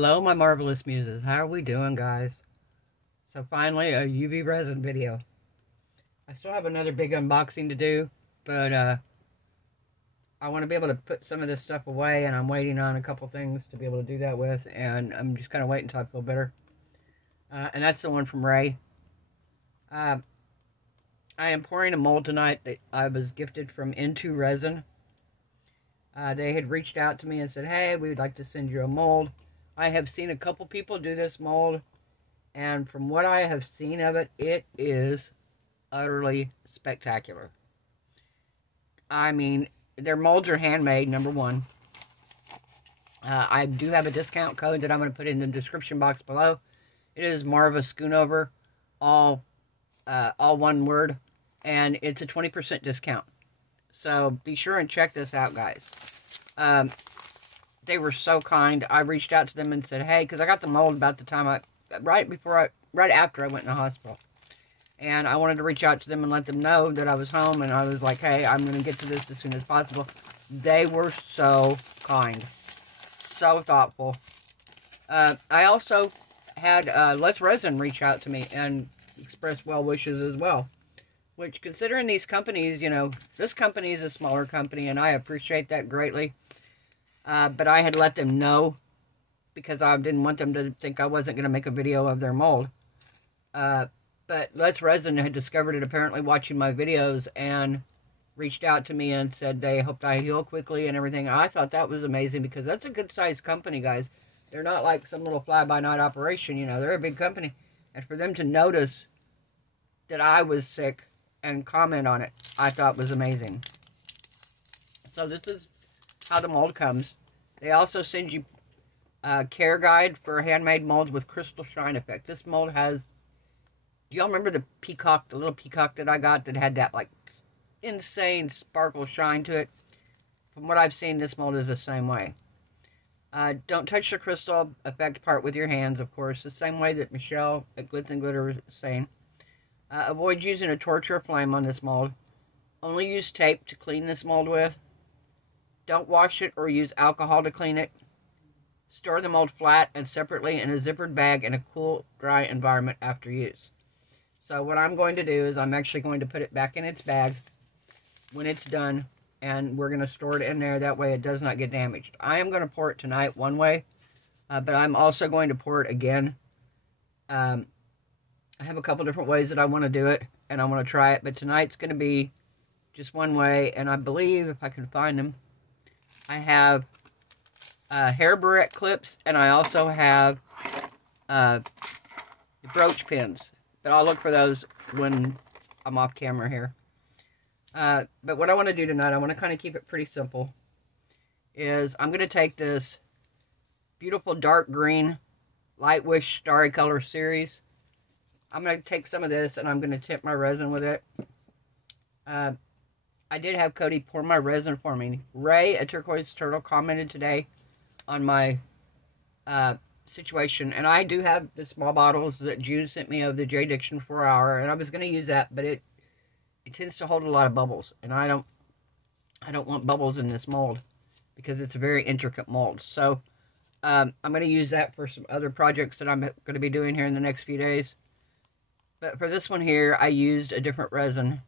Hello, my marvelous muses. How are we doing, guys? So finally, a UV resin video. I still have another big unboxing to do, but I want to be able to put some of this stuff away, and I'm waiting on a couple things to be able to do that with, and I'm just kind of waiting until I feel better. And that's the one from Ray. I am pouring a mold tonight that I was gifted from Into Resin. They had reached out to me and said, hey, we would like to send you a mold. I have seen a couple people do this mold, and from what I have seen of it, it is utterly spectacular. I mean, their molds are handmade, number one. I do have a discount code that I'm going to put in the description box below. It is Marva Schoonover, all one word, and it's a 20% discount. So be sure and check this out, guys. They were so kind. I reached out to them and said, hey, because I got the mold about the time right after I went in the hospital. And I wanted to reach out to them and let them know that I was home, and I was like, hey, I'm going to get to this as soon as possible. They were so kind. So thoughtful. I also had Let's Resin reach out to me and express well wishes as well. Which, considering these companies, you know, this company is a smaller company, and I appreciate that greatly. But I had let them know because I didn't want them to think I wasn't going to make a video of their mold. But Let's Resin had discovered it apparently watching my videos and reached out to me and said they hoped I heal quickly and everything. I thought that was amazing because that's a good-sized company, guys. They're not like some little fly-by-night operation, you know. They're a big company. And for them to notice that I was sick and comment on it, I thought was amazing. So this is how the mold comes. They also send you a care guide for handmade molds with crystal shine effect. This mold has, do y'all remember the peacock, the little peacock that I got that had that like insane sparkle shine to it? From what I've seen, this mold is the same way. Don't touch the crystal effect part with your hands, of course, the same way that Michelle at Glitz and Glitter was saying. Avoid using a torch or flame on this mold. Only use tape to clean this mold with. Don't wash it or use alcohol to clean it. Store the mold flat and separately in a zippered bag in a cool, dry environment after use. So what I'm going to do is I'm actually going to put it back in its bag when it's done, and we're going to store it in there. That way it does not get damaged. I am going to pour it tonight one way, but I'm also going to pour it again. I have a couple different ways that I want to do it, and I want to try it, but tonight's going to be just one way, and I believe, if I can find them, I have hair barrette clips, and I also have the brooch pins, but I'll look for those when I'm off camera here. But what I want to do tonight, I want to kind of keep it pretty simple, is I'm going to take this beautiful dark green Light Wish Starry Color series. I'm going to take some of this, and I'm going to tip my resin with it. I did have Cody pour my resin for me. Ray, a turquoise turtle, commented today on my situation. And I do have the small bottles that June sent me of the J Diction 4 Hour. And I was going to use that, but it tends to hold a lot of bubbles. And I don't want bubbles in this mold because it's a very intricate mold. So I'm going to use that for some other projects that I'm going to be doing here in the next few days. But for this one here, I used a different resin.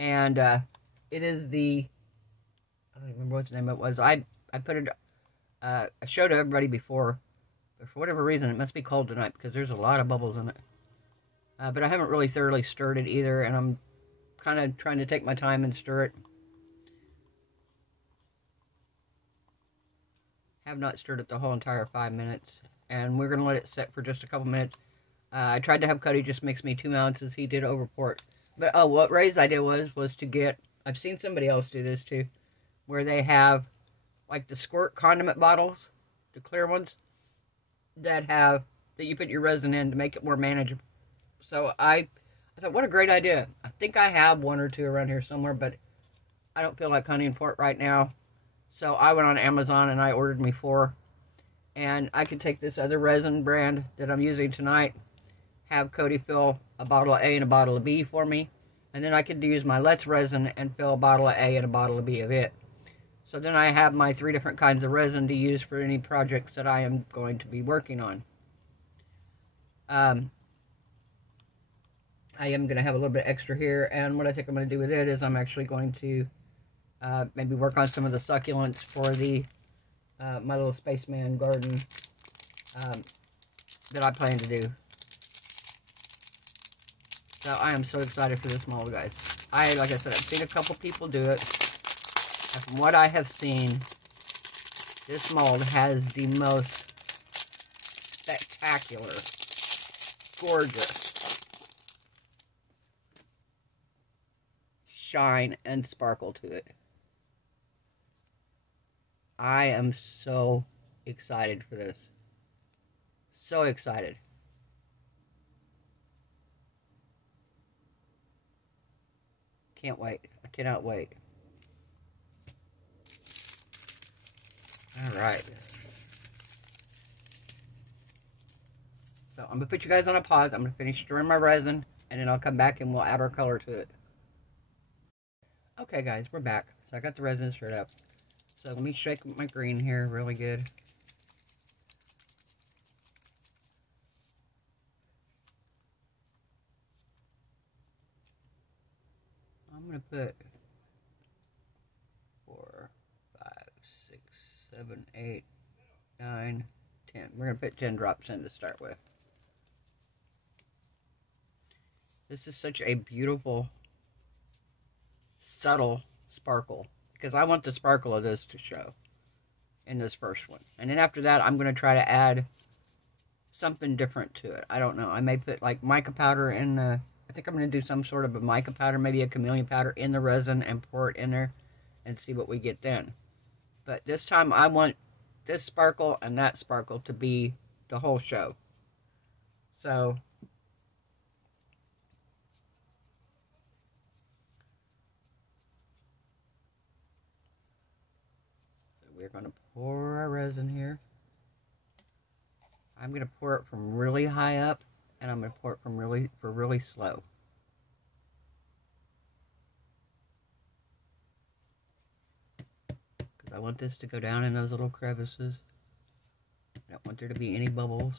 And it is the, I don't remember what the name of it was. I put it, I showed everybody before, but for whatever reason, it must be cold tonight because there's a lot of bubbles in it. But I haven't really thoroughly stirred it either, and I'm kind of trying to take my time and stir it. Have not stirred it the whole entire 5 minutes, and we're going to let it set for just a couple minutes. I tried to have Cody just mix me 2 ounces. He did overpour it. But what Ray's idea was to get, I've seen somebody else do this too, where they have like the squirt condiment bottles, the clear ones, that you put your resin in to make it more manageable. So I thought, what a great idea. I think I have one or two around here somewhere, but I don't feel like hunting for it right now. So I went on Amazon and I ordered me 4. And I could take this other resin brand that I'm using tonight, have Cody fill a bottle of A and a bottle of B for me, and then I could use my Let's Resin and fill a bottle of A and a bottle of B of it. So then I have my 3 different kinds of resin to use for any projects that I am going to be working on. I am going to have a little bit extra here, and what I think I'm going to do with it is I'm actually going to maybe work on some of the succulents for the my little spaceman garden that I plan to do. So I am so excited for this mold, guys. Like I said, I've seen a couple people do it, and from what I have seen, this mold has the most spectacular, gorgeous shine and sparkle to it. I am so excited for this. So excited. Can't wait. I cannot wait. Alright. So I'm going to put you guys on a pause. I'm going to finish stirring my resin, and then I'll come back and we'll add our color to it. Okay guys, we're back. So I got the resin stirred up. So let me shake my green here really good. I'm going to put 4, 5, 6, 7, 8, 9, 10. We're going to put 10 drops in to start with. This is such a beautiful, subtle sparkle, because I want the sparkle of this to show in this first one. And then after that, I'm going to try to add something different to it. I don't know. I may put like mica powder in the... I think I'm going to do some sort of a mica powder, maybe a chameleon powder in the resin and pour it in there and see what we get then. But this time I want this sparkle and that sparkle to be the whole show. So we're going to pour our resin here. I'm going to pour it from really high up, and I'm going to pour it from really slow. Because I want this to go down in those little crevices. I don't want there to be any bubbles.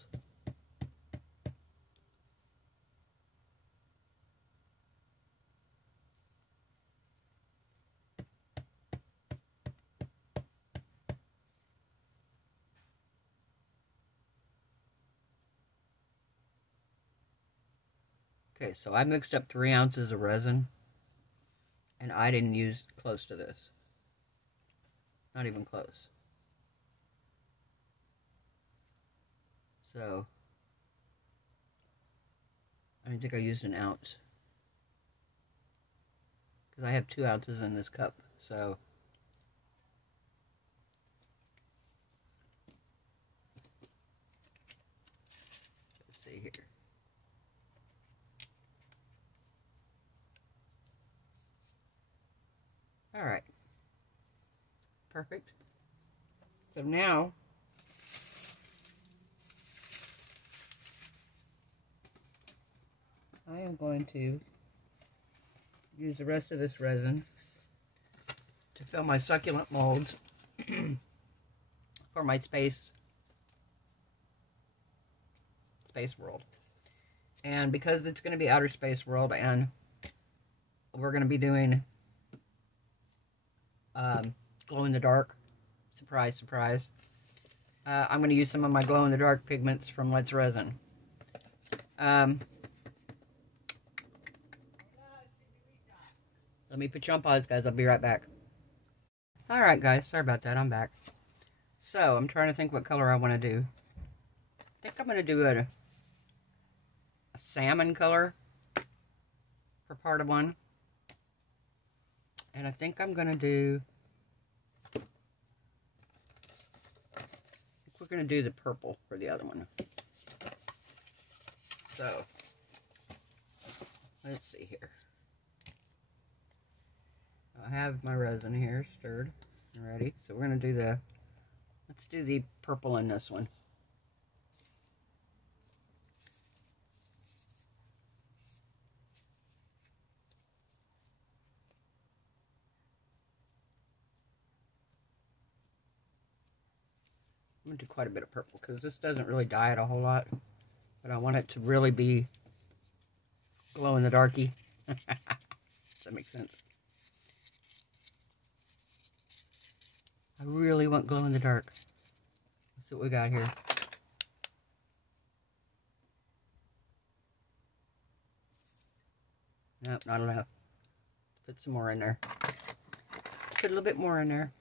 Okay, so I mixed up 3 ounces of resin, and I didn't use close to this. Not even close. So, I don't think I used an ounce. Because I have 2 ounces in this cup, so... let's see here. Alright. Perfect. So now, I am going to use the rest of this resin to fill my succulent molds for my space world. And because it's going to be outer space world, and we're going to be doing glow in the dark, surprise, surprise, I'm going to use some of my glow in the dark pigments from Let's Resin. Let me put you on pause, guys. I'll be right back. Alright, guys. Sorry about that. I'm back. So, I'm trying to think what color I want to do. I think I'm going to do a salmon color for part of one. And I think I'm going to do... we're going to do the purple for the other one. So, let's see here. I have my resin here stirred and ready. So we're going to do let's do the purple in this one. I'm going to do quite a bit of purple because this doesn't really dye it a whole lot. But I want it to really be glow-in-the-darky. Does that make sense? I really want glow-in-the-dark. Let's see what we got here. Nope, not enough. Let's put some more in there. Put a little bit more in there.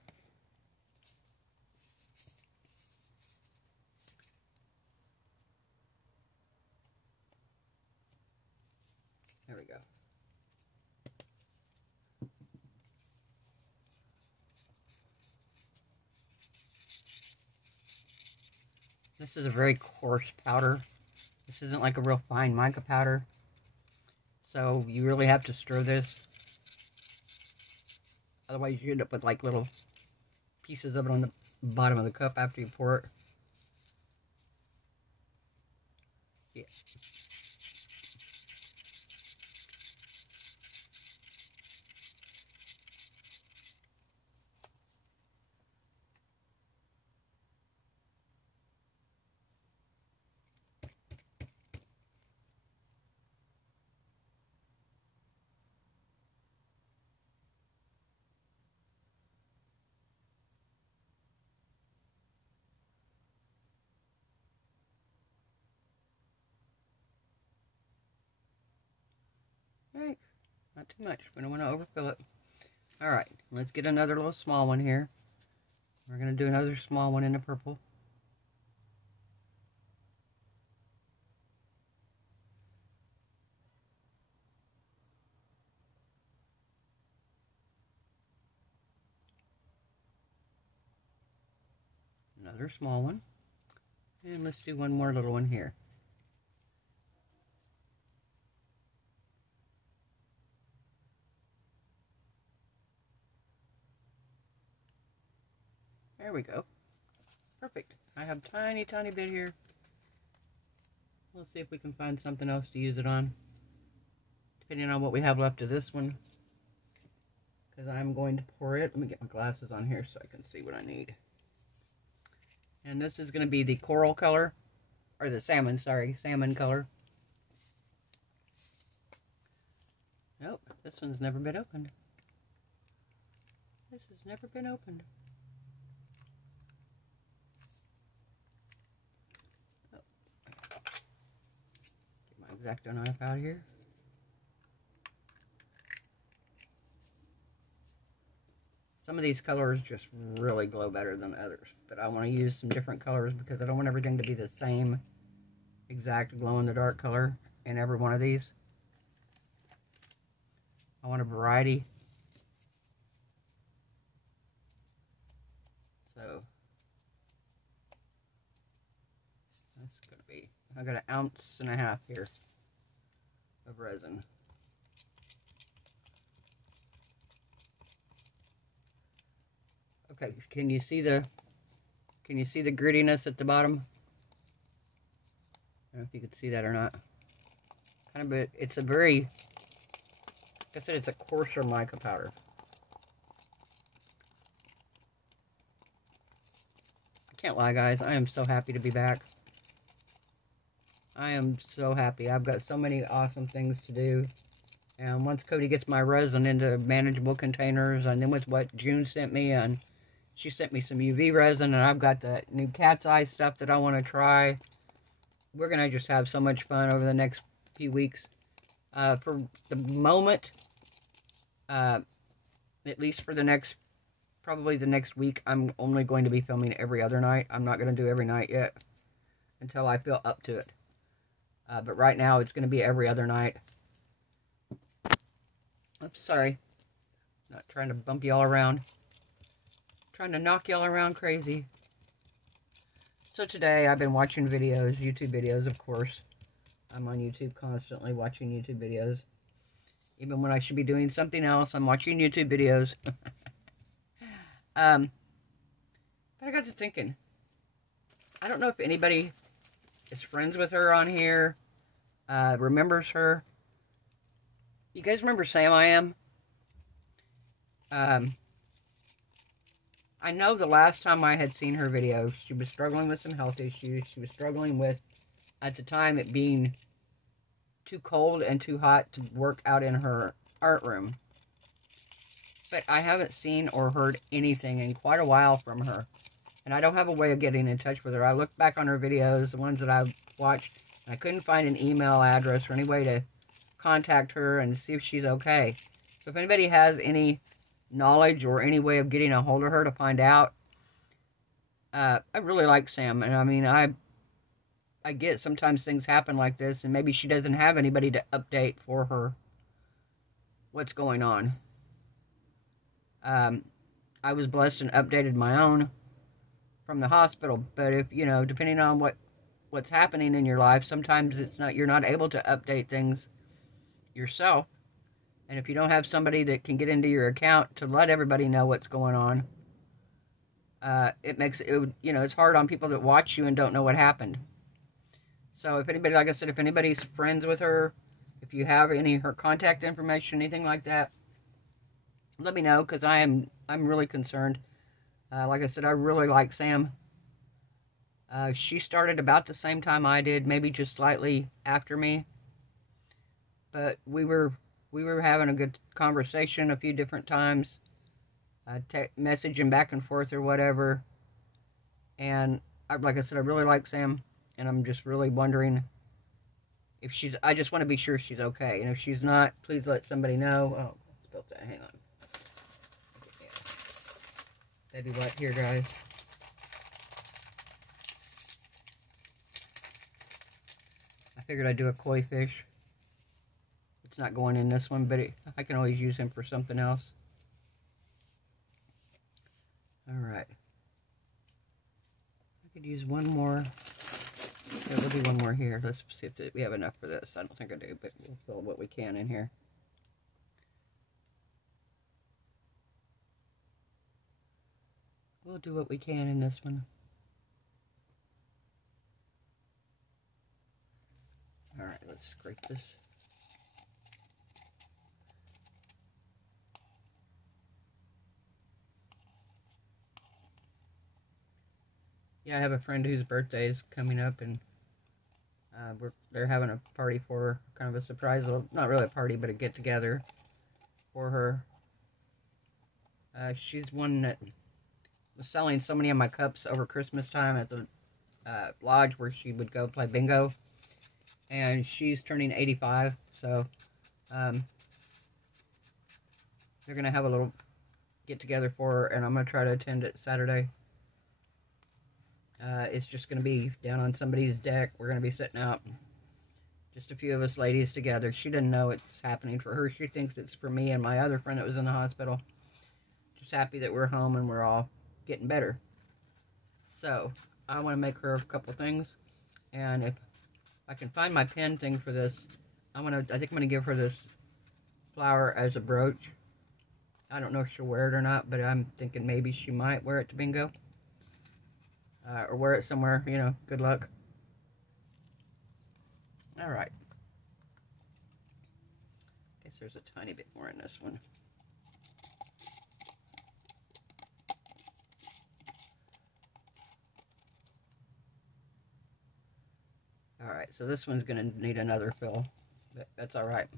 There we go. This is a very coarse powder. This isn't like a real fine mica powder. So you really have to stir this. Otherwise you end up with like little pieces of it on the bottom of the cup after you pour it. Yeah. Alright, not too much. We don't want to overfill it. Alright, let's get another little small one here. We're going to do another small one in the purple. Another small one. And let's do one more little one here. There we go. Perfect. I have a tiny, tiny bit here. We'll see if we can find something else to use it on. Depending on what we have left of this one. Because I'm going to pour it. Let me get my glasses on here so I can see what I need. And this is going to be the coral color. Or the salmon, sorry. Salmon color. Nope. This one's never been opened. This has never been opened. X-Acto knife out here. Some of these colors just really glow better than others, but I want to use some different colors because I don't want everything to be the same exact glow-in-the-dark color in every one of these. I want a variety. So that's going to be, I got 1.5 ounces here of resin. Okay, can you see the grittiness at the bottom? I don't know if you can see that or not. Kind of it's a very, like I said, it's a coarser mica powder. I can't lie, guys, I am so happy to be back. I am so happy. I've got so many awesome things to do. And once Cody gets my resin into manageable containers, and then with what June sent me, and she sent me some UV resin, and I've got the new Cat's Eye stuff that I want to try. We're going to just have so much fun over the next few weeks. For the moment, at least for the next, probably the next week, I'm only going to be filming every other night. I'm not going to do every night yet until I feel up to it. But right now, it's going to be every other night. Oops, sorry. Not trying to bump y'all around. Trying to knock y'all around crazy. So today, I've been watching videos, YouTube videos, of course. I'm on YouTube constantly watching YouTube videos. Even when I should be doing something else, I'm watching YouTube videos. But I got to thinking. I don't know if anybody is friends with her on here, remembers her. You guys remember Sam I Am? I know the last time I had seen her video, she was struggling with some health issues. She was struggling with, at the time, it being too cold and too hot to work out in her art room. But I haven't seen or heard anything in quite a while from her. And I don't have a way of getting in touch with her. I looked back on her videos, the ones that I've watched, and I couldn't find an email address or any way to contact her and see if she's okay. So if anybody has any knowledge or any way of getting a hold of her to find out, I really like Sam. And I mean, I get sometimes things happen like this, and maybe she doesn't have anybody to update for her what's going on. I was blessed and updated my own from the hospital, but if, you know, depending on what's happening in your life, sometimes you're not able to update things yourself. And if you don't have somebody that can get into your account to let everybody know what's going on, it makes it, you know, it's hard on people that watch you and don't know what happened. So if anybody, like I said, if anybody's friends with her, if you have her contact information, anything like that, let me know, because I'm really concerned. Like I said, I really like Sam. She started about the same time I did, maybe just slightly after me. But we were having a good conversation a few different times, messaging back and forth or whatever. And like I said, I really like Sam, and I'm just really wondering if I just want to be sure she's okay. And if she's not, please let somebody know. Oh, I spilled that. Hang on. Maybe right here, guys. I figured I'd do a koi fish. It's not going in this one, but I can always use him for something else. Alright. I could use one more. Yeah, we'll do one more here. Let's see if we have enough for this. I don't think I do, but we'll fill what we can in here. We'll do what we can in this one. Alright, let's scrape this. Yeah, I have a friend whose birthday is coming up, and they're having a party for her, kind of a surprise, not really a party, but a get-together for her. She's one that was selling so many of my cups over Christmas time at the lodge where she would go play bingo, and she's turning 85, so they're going to have a little get-together for her, and I'm going to try to attend it Saturday. It's just going to be down on somebody's deck. We're going to be sitting out, just a few of us ladies together. She doesn't know it's happening for her. She thinks it's for me and my other friend that was in the hospital. Just happy that we're home and we're all getting better. So, I want to make her a couple things. And if I can find my pin thing for this, I think I'm going to give her this flower as a brooch. I don't know if she'll wear it or not, but I'm thinking maybe she might wear it to bingo. Or wear it somewhere, you know, good luck. Alright. Guess there's a tiny bit more in this one. Alright, so this one's going to need another fill, but that's alright.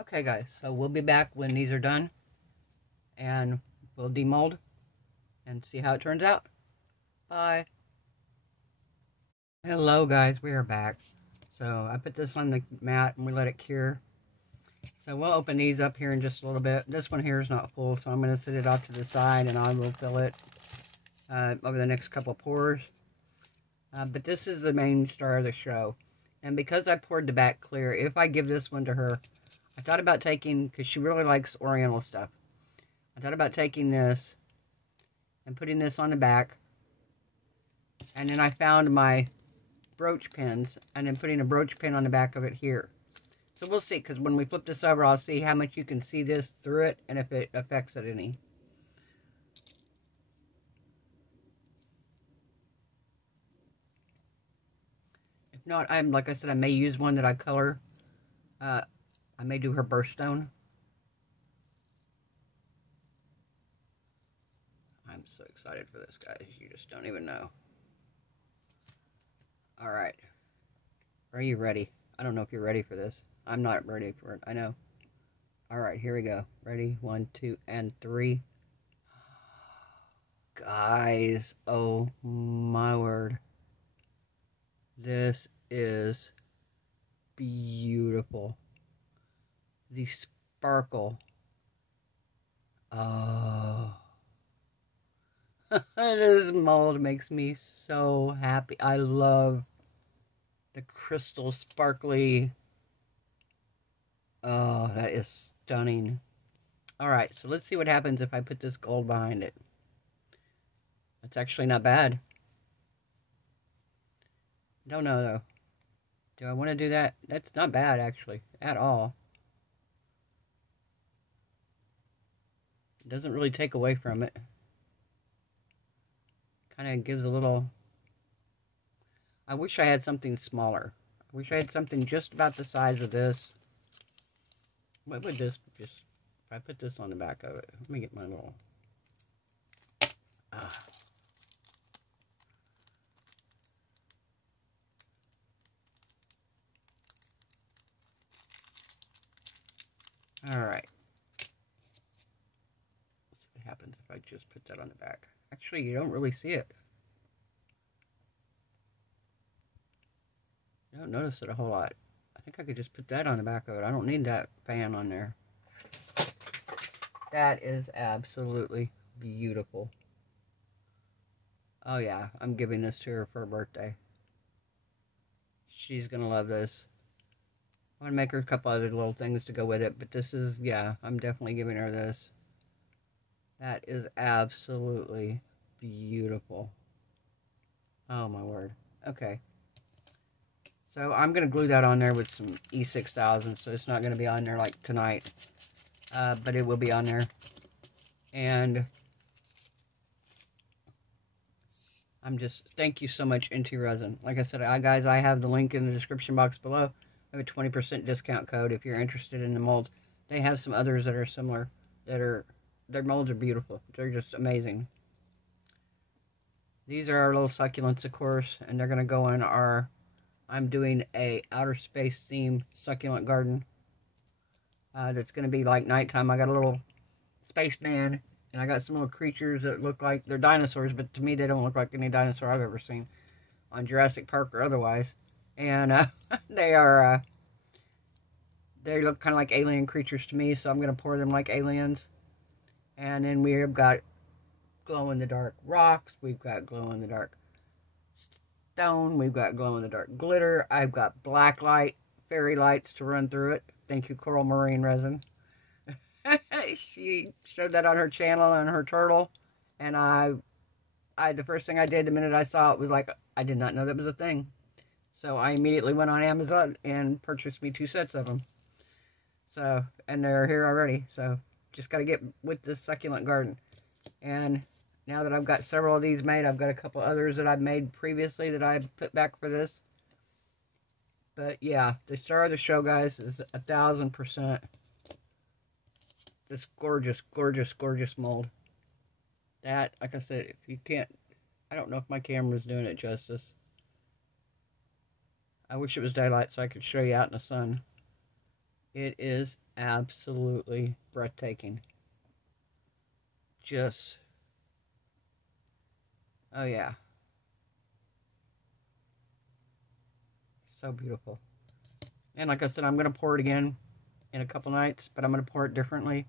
Okay, guys, so we'll be back when these are done, and we'll demold and see how it turns out. Bye. Hello guys, we are back. So I put this on the mat and we let it cure. So we'll open these up here in just a little bit. This one here is not full, so I'm going to set it off to the side and I will fill it over the next couple of pours. But this is the main star of the show. And because I poured the back clear, if I give this one to her, I thought about taking, because she really likes Oriental stuff, I thought about taking this and putting this on the back. And then I found my brooch pins, and then putting a brooch pin on the back of it here. So we'll see, because when we flip this over, I'll see how much you can see this through it, and if it affects it any. If not, like I said, I may use one that I color. I may do her birthstone. I'm so excited for this, guys. You just don't even know. All right. Are you ready? I don't know if you're ready for this. I'm not ready for it. I know. All right, here we go. Ready? 1, 2, and 3. Guys, oh my word. This is beautiful. The sparkle. Oh. This mold makes me so happy. I love the crystal sparkly. Oh, that is stunning. Alright, so let's see what happens if I put this gold behind it. That's actually not bad. Don't know though. Do I want to do that? That's not bad actually, at all. It doesn't really take away from it. Kind of gives a little... I wish I had something smaller. I wish I had something just about the size of this. What would this just... If I put this on the back of it. Let me get my little... Alright. Let's see what happens if I just put that on the back. Actually, you don't really see it. You don't notice it a whole lot. I think I could just put that on the back of it. I don't need that fan on there. That is absolutely beautiful. Oh yeah, I'm giving this to her for her birthday. She's gonna love this. I'm gonna make her a couple other little things to go with it, but this is, yeah, I'm definitely giving her this. That is absolutely beautiful. Oh my word. Okay. So I'm going to glue that on there with some E6000, so it's not going to be on there like tonight. But it will be on there. And I'm just, thank you so much, NT Resin. Like I said, guys, I have the link in the description box below. I have a 20% discount code if you're interested in the molds. They have some others that are similar, their molds are beautiful. They're just amazing. These are our little succulents, of course, and they're going to go in our... I'm doing a outer space theme succulent garden. That's going to be like nighttime. I got a little spaceman, and I got some little creatures that look like they're dinosaurs, but to me they don't look like any dinosaur I've ever seen on Jurassic Park or otherwise. And they look kind of like alien creatures to me, so I'm going to pour them like aliens. And then we've got glow-in-the-dark rocks. We've got glow-in-the-dark stone. We've got glow-in-the-dark glitter. I've got black light, fairy lights to run through it. Thank you, Coral Marine Resin. She showed that on her channel and her turtle. And the first thing I did the minute I saw it was like, I did not know that was a thing. So I immediately went on Amazon and purchased me 2 sets of them. So, and they're here already. So, just got to get with this succulent garden. And now that I've got several of these made, I've got a couple others that I've made previously that I've put back for this. But yeah, the star of the show, guys, is 1000%. This gorgeous, gorgeous, gorgeous mold. That, like I said, if you can't, I don't know if my camera's doing it justice. I wish it was daylight so I could show you out in the sun. It is absolutely breathtaking. Just, oh yeah. So beautiful. And like I said, I'm going to pour it again in a couple nights, but I'm going to pour it differently.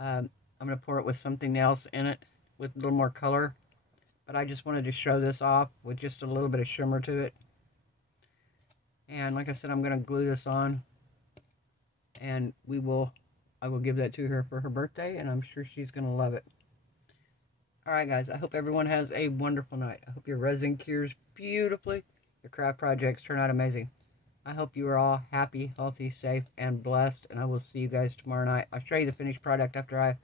I'm going to pour it with something else in it, with a little more color. But I just wanted to show this off with just a little bit of shimmer to it. And like I said, I'm going to glue this on. And I will give that to her for her birthday, and I'm sure she's going to love it. Alright guys, I hope everyone has a wonderful night. I hope your resin cures beautifully. Your craft projects turn out amazing. I hope you are all happy, healthy, safe, and blessed. And I will see you guys tomorrow night. I'll show you the finished product because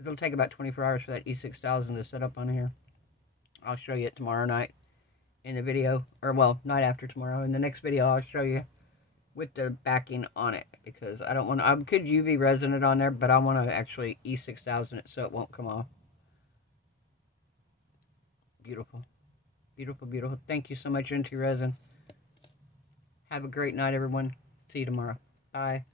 it'll take about 24 hours for that E6000 to set up on here. I'll show you it tomorrow night in the video. Or, well, night after tomorrow. In the next video, I'll show you with the backing on it. Because I don't want to... I could UV resin it on there, but I want to actually E6000 it so it won't come off. Beautiful. Beautiful, beautiful. Thank you so much, Auntie Resin. Have a great night, everyone. See you tomorrow. Bye.